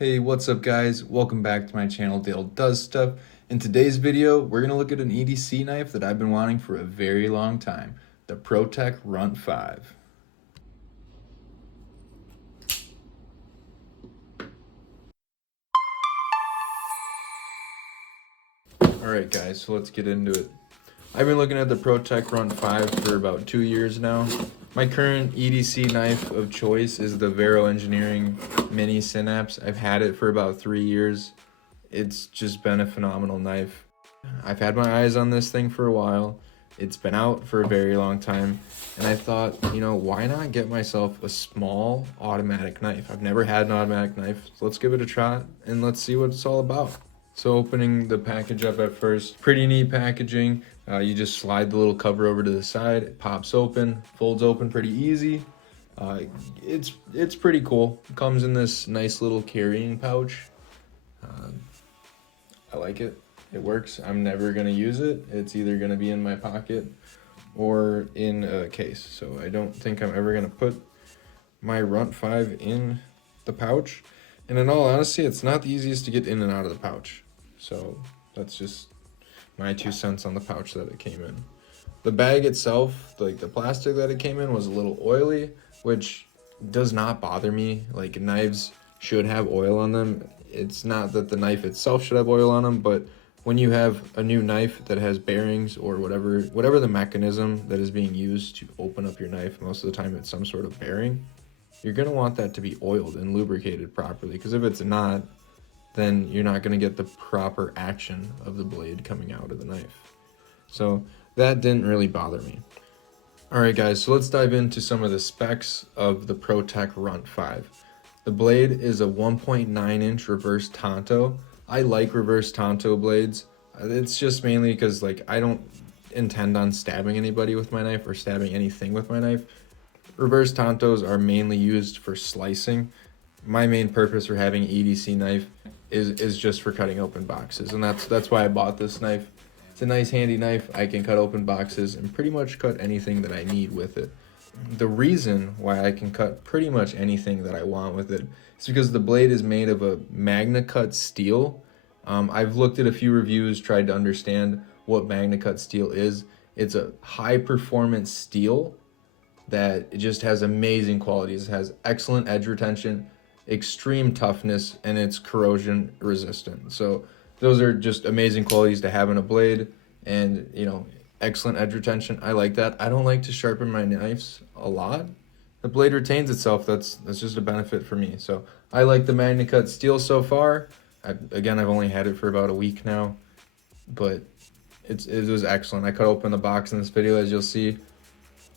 Hey, what's up guys? Welcome back to my channel, Dale Does Stuff. In today's video, we're going to look at an EDC knife that I've been wanting for a very long time, the Pro-Tech Runt 5. Alright guys, so let's get into it. I've been looking at the Pro-Tech Runt 5 for about 2 years now. My current EDC knife of choice is the Vero Engineering Mini Synapse. I've had it for about 3 years. It's just been a phenomenal knife. I've had my eyes on this thing for a while. It's been out for a very long time. And I thought, why not get myself a small automatic knife? I've never had an automatic knife, so let's give it a try and let's see what it's all about. So opening the package up at first, pretty neat packaging. You just slide the little cover over to the side, it pops open, folds open pretty easy. It's pretty cool. It comes in this nice little carrying pouch. I like it. It works. I'm never gonna use it. It's either gonna be in my pocket or in a case. So I don't think I'm ever gonna put my Runt 5 in the pouch. And in all honesty, it's not the easiest to get in and out of the pouch. So that's just my 2 cents on the pouch that it came in. The bag itself, like the plastic that it came in, was a little oily, which does not bother me. Like, knives should have oil on them. It's not that the knife itself should have oil on them, but when you have a new knife that has bearings or whatever the mechanism that is being used to open up your knife, most of the time it's some sort of bearing, you're going to want that to be oiled and lubricated properly, because if it's not, then you're not going to get the proper action of the blade coming out of the knife. So that didn't really bother me. Alright guys, so let's dive into some of the specs of the Pro-Tech Runt 5. The blade is a 1.9 inch reverse tanto. I like reverse tanto blades. It's just mainly because I don't intend on stabbing anybody with my knife or stabbing anything with my knife. Reverse tantos are mainly used for slicing. My main purpose for having an EDC knife is just for cutting open boxes, and that's why I bought this knife. It's a nice handy knife. I can cut open boxes and pretty much cut anything that I need with it. The reason why I can cut pretty much anything that I want with it is because the blade is made of a Magna Cut steel. I've looked at a few reviews, tried to understand what Magna Cut steel is. It's a high performance steel that it just has amazing qualities. It has excellent edge retention, extreme toughness, and it's corrosion resistant. So those are just amazing qualities to have in a blade, and excellent edge retention. I like that. I don't like to sharpen my knives a lot. The blade retains itself. That's just a benefit for me. So I like the Magna Cut steel so far. I've only had it for about a week now, but it was excellent. I cut open the box in this video, as you'll see.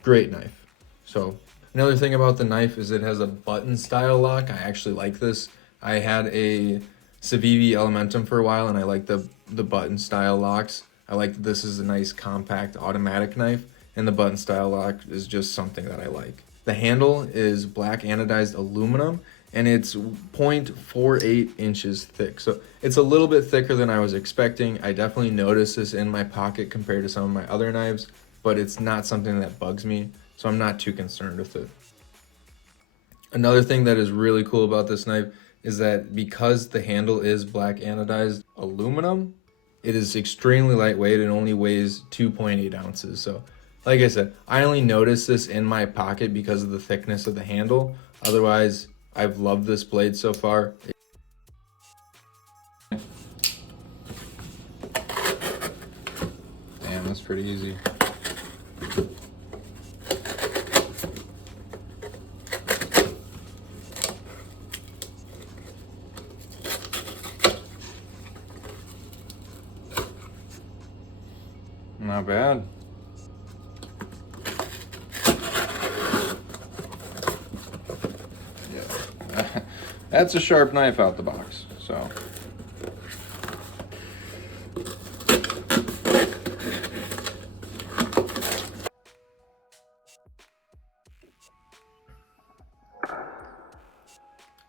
Great knife. So another thing about the knife is it has a button style lock. I actually like this. I had a Civivi Elementum for a while, and I like the button style locks. I like that this is a nice compact automatic knife, and the button style lock is just something that I like. The handle is black anodized aluminum, and it's 0.48 inches thick. So it's a little bit thicker than I was expecting. I definitely noticed this in my pocket compared to some of my other knives, but it's not something that bugs me, so I'm not too concerned with it. Another thing that is really cool about this knife is that because the handle is black anodized aluminum, it is extremely lightweight and only weighs 2.8 ounces. So like I said, I only noticed this in my pocket because of the thickness of the handle. Otherwise, I've loved this blade so far. Damn, that's pretty easy. Not bad. Yeah, that's a sharp knife out the box, so.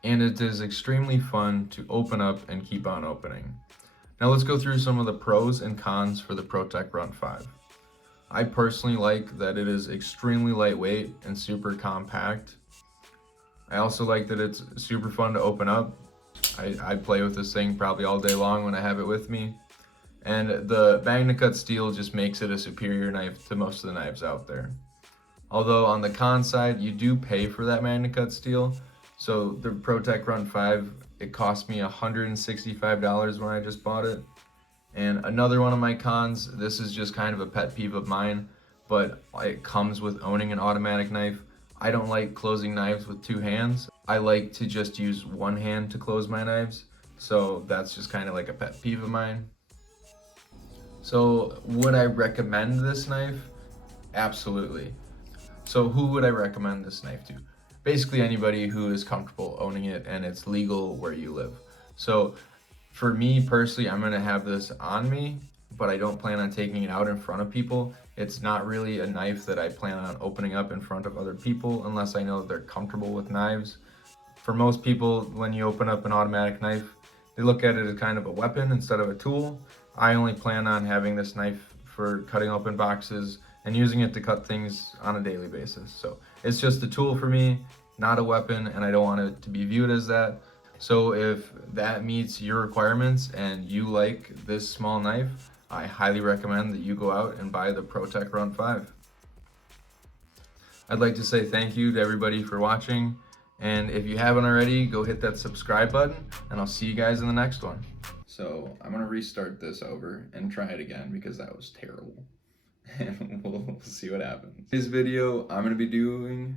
And it is extremely fun to open up and keep on opening. Now let's go through some of the pros and cons for the Pro-Tech Runt 5. I personally like that it is extremely lightweight and super compact. I also like that it's super fun to open up. I play with this thing probably all day long when I have it with me. And the MagnaCut steel just makes it a superior knife to most of the knives out there. Although on the con side, you do pay for that MagnaCut steel. So the Pro-Tech Runt 5, it cost me $165 when I just bought it. And another one of my cons, this is just kind of a pet peeve of mine, but it comes with owning an automatic knife. I don't like closing knives with two hands. I like to just use one hand to close my knives. So that's just kind of like a pet peeve of mine. So would I recommend this knife? Absolutely. So who would I recommend this knife to? Basically anybody who is comfortable owning it and it's legal where you live. So for me personally, I'm gonna have this on me, but I don't plan on taking it out in front of people. It's not really a knife that I plan on opening up in front of other people unless I know they're comfortable with knives. For most people, when you open up an automatic knife, they look at it as kind of a weapon instead of a tool. I only plan on having this knife for cutting open boxes and using it to cut things on a daily basis. So it's just a tool for me, not a weapon, and I don't want it to be viewed as that. So if that meets your requirements and you like this small knife, I highly recommend that you go out and buy the Pro-Tech Runt 5. I'd like to say thank you to everybody for watching, and if you haven't already, go hit that subscribe button, and I'll see you guys in the next one. So I'm gonna restart this over and try it again because that was terrible. And we'll see what happens. This video, I'm gonna be doing